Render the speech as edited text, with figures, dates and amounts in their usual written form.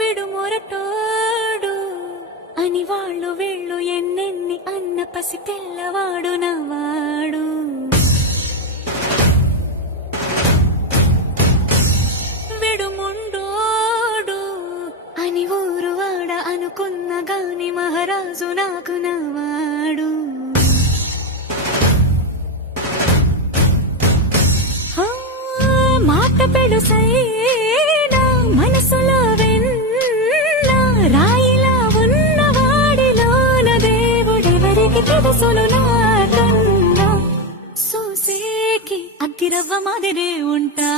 విడుమొరటోడు అని వాళ్ళు వీళ్ళు ఎన్నెన్ని అన్న పసి పిల్లవాడు నవ్వాడు. విడుముండోడు అని ఊరు వాడ అనుకున్న గాని మహారాజు నాకు నవ్వాడు. మాట పెడుసైనా మనసులో వెన్న రాయిలా ఉన్నవాడిలోన దేవుడెవరికి తెలుసును నాకన్నా. సూసేకి అగ్గిరవ్వ మాదిరే ఉంటా